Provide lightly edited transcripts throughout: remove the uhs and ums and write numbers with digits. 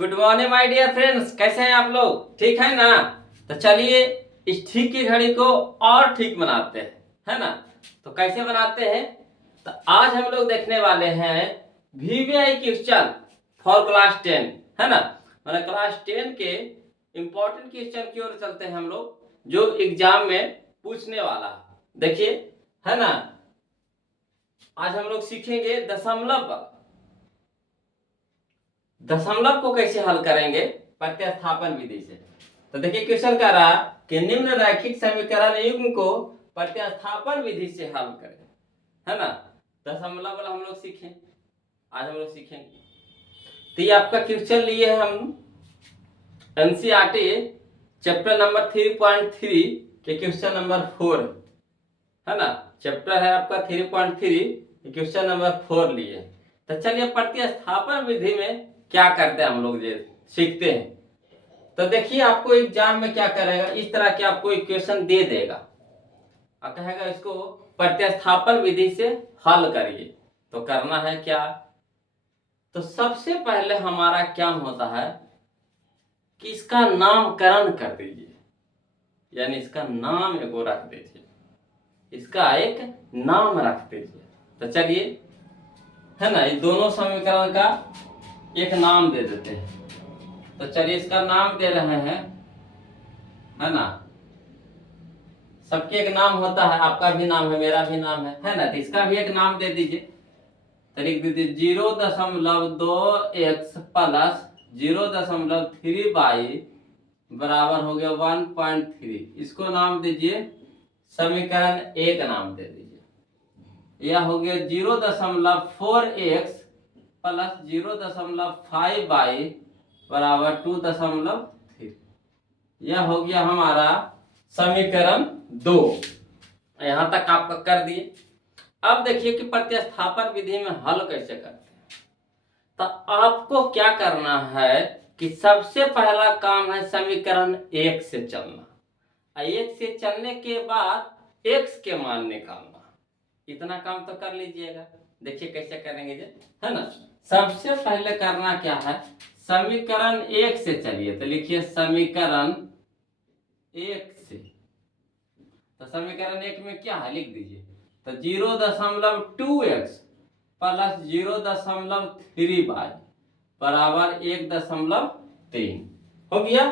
Good morning my dear friends, कैसे हैं आप लोग? ठीक है ना? तो चलिए इस ठीक की घड़ी को और ठीक बनाते हैं, है ना? तो कैसे बनाते हैं? तो आज हम लोग देखने वाले हैं वीवीआई क्वेश्चन फॉर क्लास 10, है ना? मतलब क्लास 10 के इंपॉर्टेंट क्वेश्चन की ओर चलते हैं हम लोग, जो एग्जाम में पूछने वाला है। देखिए, है ना? आज हम लोग सीखेंगे दशमलव को कैसे हल करेंगे प्रतिस्थापन विधि से। तो देखिए क्वेश्चन कह रहा कि निम्न रैखिक समीकरण युग्म को प्रतिस्थापन विधि से हल करें, है ना? दशमलव वाला हम लोग सीखें, आज हम लोग सीखेंगे। तो ये आपका क्वेश्चन लिए हम एनसीईआरटी चैप्टर नंबर 3.3 के क्वेश्चन नंबर 4, है ना? चैप्टर है आपका 3.3, क्वेश्चन नंबर 4 लिए। तो चलिए प्रतिस्थापन विधि में क्या करते हैं हम लोग, ये सीखते हैं। तो देखिए आपको एग्जाम में क्या करेगा, इस तरह के आपको इक्वेशन दे देगा और कहेगा इसको प्रतिस्थापन विधि से हल करिए। तो करना है क्या? तो सबसे पहले हमारा क्या होता है कि इसका नामकरण कर दीजिए, यानी इसका नाम एगो रख दीजिए, इसका एक नाम रख दीजिए। तो चलिए, है ना, ये दोनों समीकरण का एक नाम दे देते हैं। तो चलिए इसका नाम दे रहे हैं, है ना? सबके एक नाम होता है, आपका भी नाम है, मेरा भी नाम है ना? तो इसका भी एक नाम दे दीजिए। तो लिख दीजिए 0.2x प्लस 0.3y बराबर हो गया 1.3। इसको नाम दीजिए समीकरण एक, नाम दे दीजिए। यह हो गया 0.4x प्लस 0.5y बराबर 2.3। यह हो गया हमारा समीकरण 2। यहां तक आपका कर दिए। अब देखिए कि प्रतिस्थापन विधि में हल कैसे करते हैं। तो आपको क्या करना है कि सबसे पहला काम है समीकरण 1 से चलना। 1 से चलने के बाद x के मान निकालना। इतना काम तो कर लीजिएगा। देखिए कैसे करेंगे जी, है ना? सबसे पहले करना क्या है, समीकरण 1 से चलिए। तो लिखिए समीकरण 1 से। तो समीकरण 1 में क्या है लिख दीजिए। तो 0.2x प्लस 0.3y बराबर 1.3 हो गया।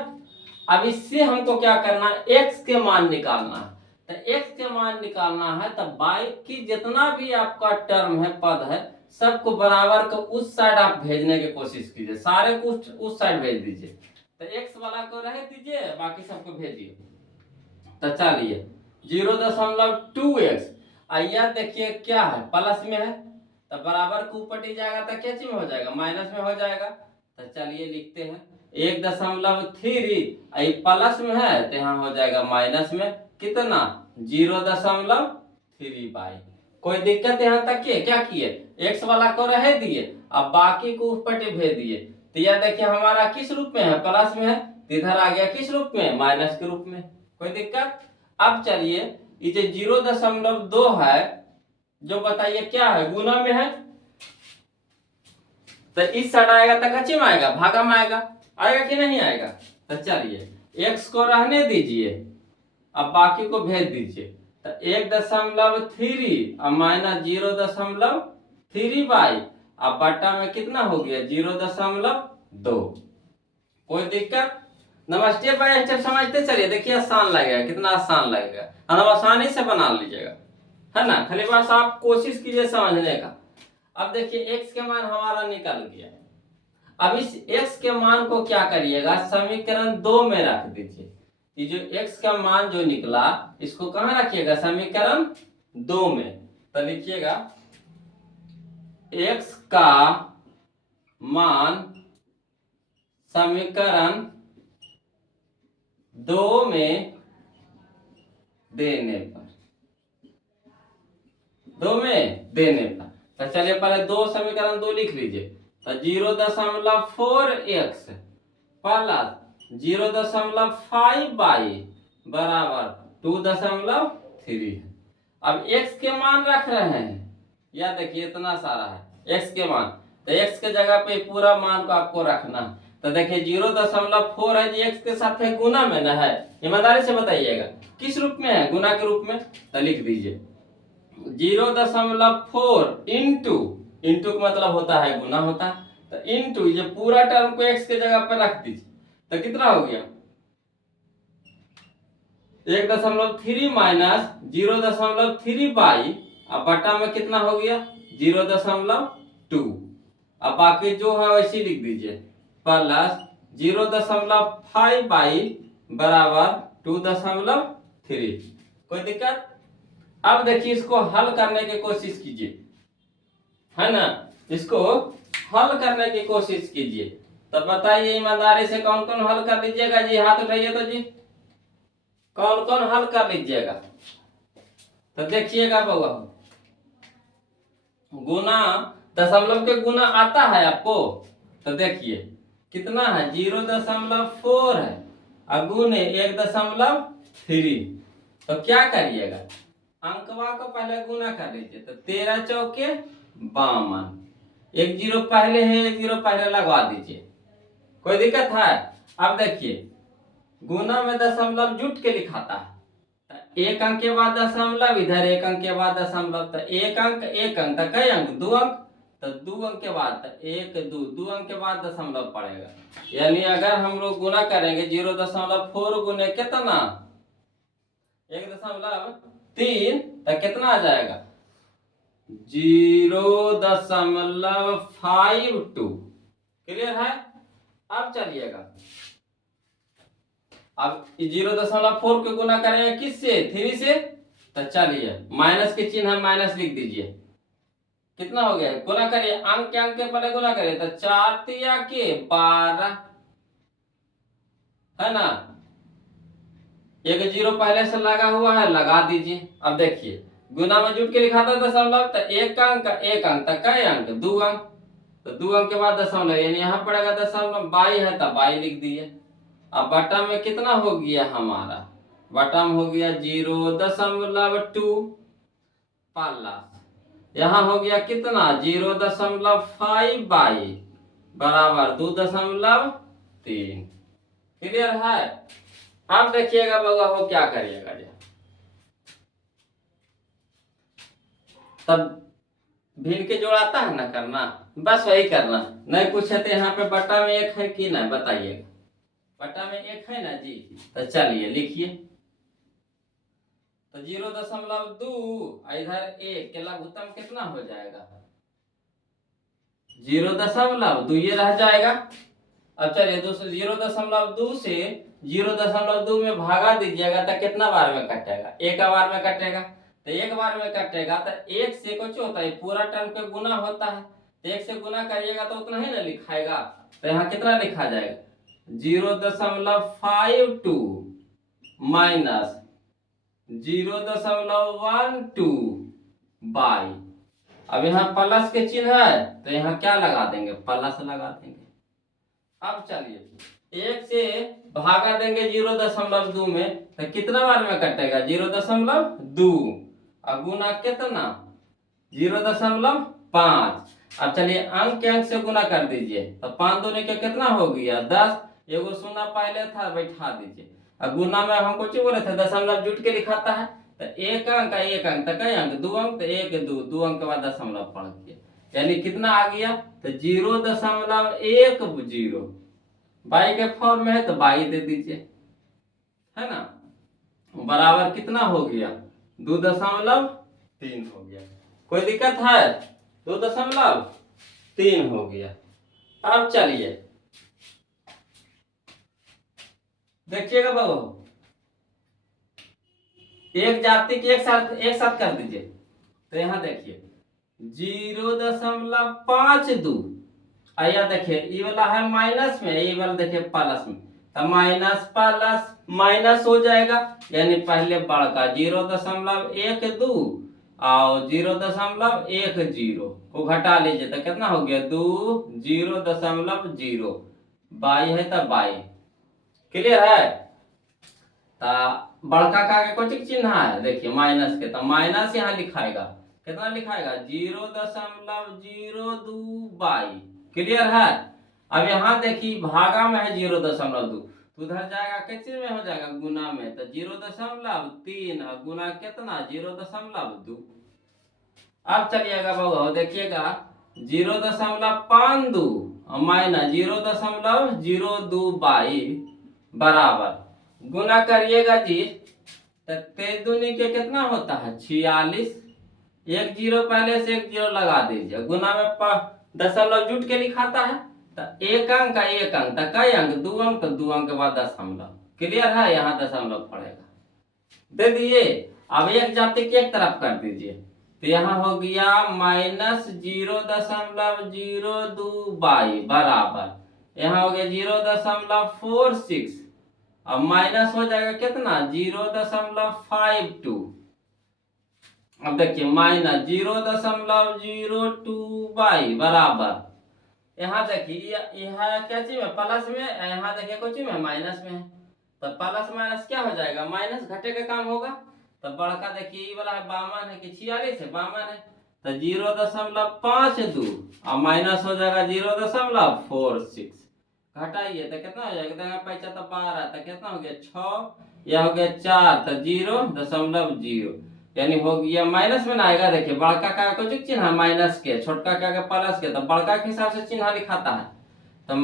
अब इससे हमको क्या करना है, x के मान निकालना है। तो x के मान निकालना है तो y की जितना भी आपका टर्म है, पद है, सबको बराबर को उस साइड आप भेजने की कोशिश कीजिए, सारे को उस साइड भेज दीजिए। तो x वाला को रह दीजिए, बाकी सबको भेजिए। तो चलिए 0.2x, आइया देखिए क्या है, प्लस में है तो बराबर को ऊपर जाएगा तो क्या चीज में हो जाएगा, माइनस में हो जाएगा। तो चलिए लिखते हैं 1.3, प्लस में है तो यहाँ हो जाएगा माइनस में कितना, 0.3y। कोई दिक्कत यहाँ तक के क्या किए, x वाला को रह दिए, अब बाकी को ऊपर भेज दिए। तो यह देखिए हमारा किस रूप में है, प्लस में है, इधर आ गया किस रूप में, माइनस के रूप में। कोई दिक्कत? अब चलिए ये जो 0.2 है, जो बताइए क्या है, गुना में है, तो इस साइड आएगा तो कच्चे में आएगा, भागा में आएगा, आएगा कि नहीं आएगा? तो चलिए x को रहने दीजिए, अब बाकी को भेज दीजिए। तो 1.3 और माइनस 0.3y, अब बटा में कितना हो गया 0.2। कोई दिक्कत? नमस्ते बाय स्टेप समझते चलिए। देखिए आसान लगेगा, कितना आसान लगेगा, और आसानी से बना लीजिएगा, है ना? खाली बस आप कोशिश कीजिए समझने का। अब देखिए x के मान हमारा निकल गया। अब इस x के मान को क्या करिएगा, समीकरण 2 में रख दीजिए। ये जो x का मान जो निकला, इसको कहाँ रखिएगा, समीकरण 2 में। तो लिखिएगा x का मान समीकरण 2 में देने पर, 2 में देने पर। तो चलिए पहले समीकरण 2 लिख लीजिए। तो 0.4x प्लस 0.5y बराबर 2.3 है। अब x के मान रख रहे हैं, या देखिए इतना सारा है x के मान, तो x के जगह पे पूरा मान को आपको रखना है। तो देखिए 0.4 है जी x के साथ है गुना में ना है, ईमानदारी से बताइएगा किस रूप में है, गुना के रूप में। तो लिख दीजिए 0.4 इंटू का मतलब होता है गुना होता है, तो इंटू ये पूरा टर्म को x के जगह पर रख दीजिए, तो कितना हो गया 1.3 माइनस 0.3 बाई, अब बटा में कितना हो गया 0.2, अब बाकी जो है वैसे लिख दीजिए प्लस 0.5 बाई बराबर 2.3। कोई दिक्कत? अब देखिए इसको हल करने की कोशिश कीजिए, है ना, इसको हल करने की कोशिश कीजिए। तो बताइए ईमानदारी से कौन कौन हल कर लीजिएगा जी, हाथ उठाइए तो जी, कौन कौन हल कर लीजिएगा। तो देखिएगा बउआ, गुना दशमलव के गुना आता है आपको, तो देखिए कितना है 0.4 है और गुने 1.3, तो क्या करिएगा अंकवा को पहले गुना कर लीजिए, तो 13 चौके 52, एक जीरो पहले है, एक जीरो पहले लगवा दीजिए, कोई दिक्कत है। अब देखिए गुना में दशमलव जुट के लिखाता है, एक अंक के बाद दशमलव, इधर एक अंक के बाद दशमलव, तो एक अंक तो कई अंक 2 अंक, तो 2 अंक के बाद तो 1 2 अंक के बाद दशमलव पड़ेगा, यानी अगर हम लोग गुना करेंगे 0.4 गुने कितना 1.3, तो कितना आ जाएगा 0.52। क्लियर है? अब चलिएगा, अब 0.4 के गुना करेंगे किससे 3 से, तो चलिए माइनस के चिन्ह है, माइनस लिख दीजिए, कितना हो गया गुना करिए, अंक के अंक के पहले गुना करिए, तो 4 तिया के 12, है ना, एक जीरो पहले से लगा हुआ है, लगा दीजिए। अब देखिए गुना में जुट के लिखा था दशमलव, तो एक अंक तो कई अंक 2 अंक, तो 2 अंक के बाद दशमलव, यानी यहाँ पड़ेगा दशमलव, 22 है तो 22 लिख दिए। अब बटा में कितना हो गया हमारा, बटा में हो गया 0.2 प्लस यहाँ हो गया कितना 0.5 बाई बराबर 2.3। क्लियर है? अब देखिएगा बउआ हो क्या करिएगा, तब भिन्न के जोड़ाता है ना करना, बस वही करना, नहीं कुछ है तो यहाँ पे बटा में 1 है कि नहीं बताइएगा, बटा में 1 है ना जी, तो चलिए लिखिए, तो 0.2 इधर 1 के लघुत्तम कितना हो जाएगा 0.2, ये रह जाएगा। अब चलिए 0.2 से 0.2 में भागा दीजिएगा तो कितना बार में कटेगा, एक बार में कटेगा, तो एक बार में कटेगा, तो 1 से कुछ होता है पूरा टर्म के गुना होता है, तो 1 से गुना करिएगा तो उतना ही ना लिखाएगा, तो यहाँ कितना लिखा जाएगा 0.52 माइनस 0.12 बाई, अब यहाँ प्लस के चिन्ह है तो यहाँ क्या लगा देंगे प्लस लगा देंगे। अब चलिए 1 से भागा देंगे 0.2 में तो कितना बार में कटेगा 0.2 और गुना कितना 0.5। अब चलिए अंक के अंक से गुना कर दीजिए, तो 5 दूनी के कितना हो गया 10, एगो शून्य पहले था बैठा दीजिए। अब गुना में हम कुछ बोले थे दशमलव जुट के लिखाता है, तो एक अंक तो कई अंक 2 अंक, तो 1 2 अंक के बाद दशमलव पड़ गया, यानी कितना आ गया तो 0.10 बाई के फॉर्म में है तो बाई दे दीजिए, है ना, बराबर कितना हो गया 2.3 हो गया। कोई दिक्कत है 2.3 हो गया। अब चलिए देखिएगा बाबू, एक जाति के एक साथ कर दीजिए, तो यहाँ देखिए 0.52, आया देखिए ये वाला है माइनस में, ये वाला देखिए प्लस में, तो माइनस प्लस माइनस हो जाएगा, यानी पहले बड़का 0.12 और 0.10 को घटा लीजिए तो कितना हो गया 2 0.0 बाई है तो बाई। क्लियर है? बड़का का आगे कुछ चिन्ह है देखिए माइनस के, तो माइनस यहाँ लिखाएगा, कितना लिखाएगा 0.02 बाई। क्लियर है? अब यहाँ देखिए भागा में है 0.2, तो उधर जाएगा कितने में हो जाएगा गुना में, तो 0.3 और गुना कितना 0.2। अब चलिएगा बउआ देखिएगा 0.52 और माइनस 0.02 बराबर गुना करिएगा जी, तो 23 दूनी के कितना होता है 46। एक जीरो पहले से एक जीरो लगा दीजिए, गुना में दशमलव जुट के लिखाता है, तो एक अंक का एक अंक, तो कई अंक 2 अंक, तो 2 अंक के बाद दशमलव। क्लियर है, यहाँ दशमलव पड़ेगा, दे दिए। अब एक जाति के एक तरफ कर दीजिए, तो यहाँ हो गया -0.02 बराबर, यहाँ हो गया 0.46, अब माइनस हो जाएगा कितना 0.52। अब देखिए -0.02 बराबर, यहाँ देखिए यहाँ क्या चीज में प्लस में, यहाँ देखिए कुछ चीज में माइनस में है, तो प्लस माइनस क्या हो जाएगा माइनस, घटे का काम होगा। तो बड़का देखिए ये वाला है 52 है कि 46 है, 52 है, तो 0.52 और माइनस हो जाएगा 0.46। घटाइए तो कितना हो जाएगा, पैसा तो 12, तो कितना हो गया 6, यह हो गया 4, तो 0.0, यानी हो गया माइनस में ना आएगा। देखिए बड़का का कुछ चिन्ह माइनस के, छोटका क्या प्लस के, तो बड़का के हिसाब से चिन्ह लिखाता है, तो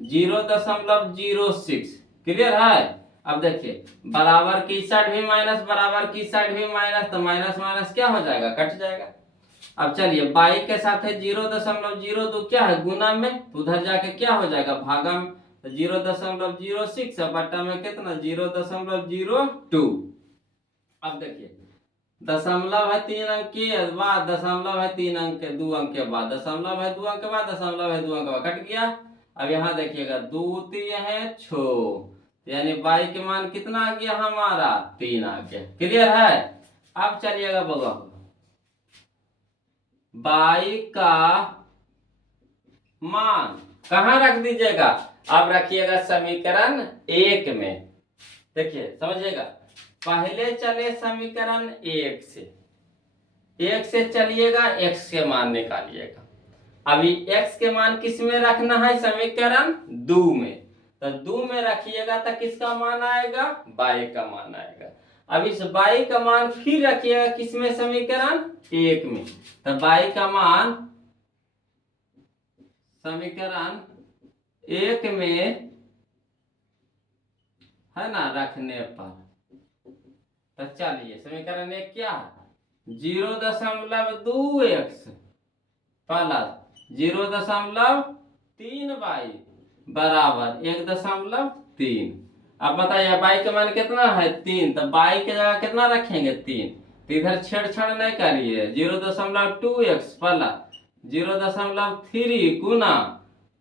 -0.06। क्लियर है। अब देखिए बराबर की साइड भी माइनस, बराबर की साइड भी माइनस, तो माइनस माइनस क्या हो जाएगा कट जाएगा। अब चलिए 22 के साथ है 0.02 क्या है गुना में, तो उधर जाके क्या हो जाएगा भागा में, तो 0.06 बट्टा में कितना 0.02। अब देखिए दशमलव है 3 अंक के बाद, दशमलव है 3 अंक के 2 अंक के बाद, दशमलव है 2 अंक के बाद, दशमलव है 2 अंक के बाद, कट गया। अब यहाँ देखिएगा 2 3 है 6, यानी 22 के मान कितना आ गया हमारा 3 आ गया। क्लियर है। अब चलिएगा बउआ 22 का मान कहाँ रख दीजिएगा, अब रखिएगा समीकरण 1 में। देखिए समझिएगा, पहले चले समीकरण 1 से चलिएगा, x के मान निकालिएगा। अभी x के मान किस में रखना है समीकरण 2 में, तो 2 में रखिएगा तो किसका मान आएगा y का मान आएगा। अब इस y का मान फिर रखिएगा किसमें समीकरण 1 में, तो y का मान समीकरण 1 में है ना रखने पर, तो चलिए समीकरण 1 क्या है 0.2x प्लस 0.3y बराबर 1.3। अब बताइए y का मान कितना है 3, तो y के जगह कितना रखेंगे 3, तो इधर छेड़छाड़ नहीं करिए, 0.2x प्लस 0.3 गुना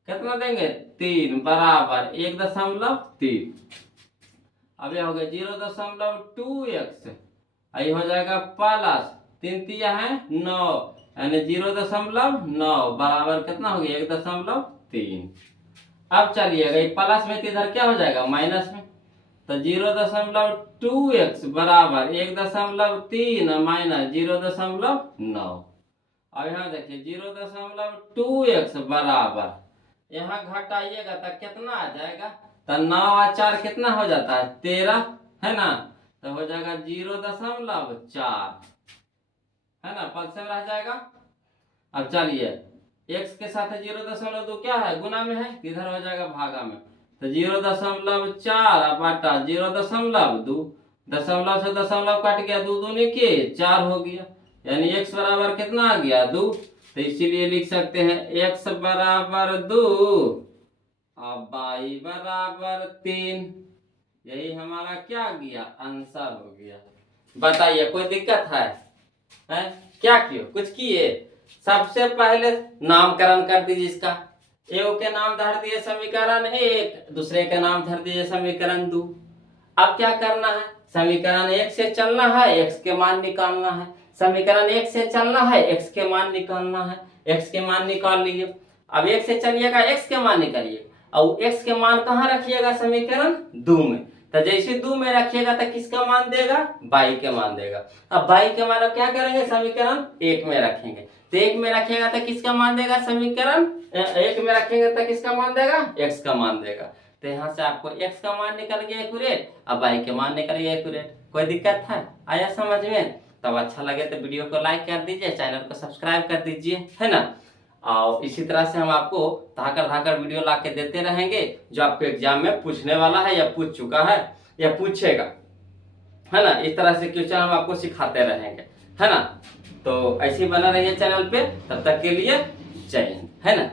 कितना देंगे 3 बराबर 1.3। अब यह हो गया 0.2x, आई हो जाएगा प्लस 3 तिया है 9, यानी 0.9 बराबर कितना हो गया 1.3। अब चलिएगा ये प्लस में तो इधर क्या हो जाएगा माइनस में, तो 0.2x बराबर 1.3 माइनस 0.9। अब यहाँ देखिए 0.2x बराबर, यहाँ घटाइएगा तो कितना आ जाएगा, तो 9 और 4 कितना हो जाता है 13 है ना, तो हो जाएगा 0.4 है ना, पद से रह जाएगा। अब चलिए x के साथ 0.2 क्या है गुना में है, इधर हो जाएगा भागा में, तो 0.4 बटा 0.2, दशमलव से दशमलव कट गया, 2 दूनी के 4 हो गया, यानी x बराबर कितना आ गया 2, तो इसीलिए लिख सकते हैं x बराबर 2 और y बराबर 3। यही हमारा क्या गया आंसर हो गया। बताइए कोई दिक्कत है? क्या किए कुछ किए, सबसे पहले नामकरण कर दीजिए इसका, एक के नाम धर दिए समीकरण 1, दूसरे के नाम धर दिए समीकरण 2। अब क्या करना है समीकरण 1 से चलना है, x के मान निकालना है, समीकरण 1 से चलना है, x के मान निकालना है, x के मान निकाल लिए। अब 1 से चलिएगा x के मान निकालिए, और x के मान कहाँ रखिएगा समीकरण 2 में, तो जैसे 2 में रखिएगा तो किसका मान देगा, बाई के मान देगा। अब बाई के मान अब क्या करेंगे, समीकरण 1 में रखेंगे, तो 1 में रखेगा तो किसका मान देगा, समीकरण 1 में रखेंगे तो किसका मान देगा, x का मान देगा। तो यहाँ से आपको x का मान निकल गया एक्यूरेट, अब y के मान निकल गया एक्यूरेट। कोई दिक्कत था, आया समझ में? तब अच्छा लगे तो वीडियो को लाइक कर दीजिए, चैनल को सब्सक्राइब कर दीजिए, है ना। और इसी तरह से हम आपको धाकर वीडियो ला के देते रहेंगे जो आपको एग्जाम में पूछने वाला है या पूछ चुका है या पूछेगा, है ना। इस तरह से क्वेश्चन हम आपको सिखाते रहेंगे, है ना। तो ऐसे ही बना रहिए चैनल पे, तब तक के लिए जय हिंद, है ना।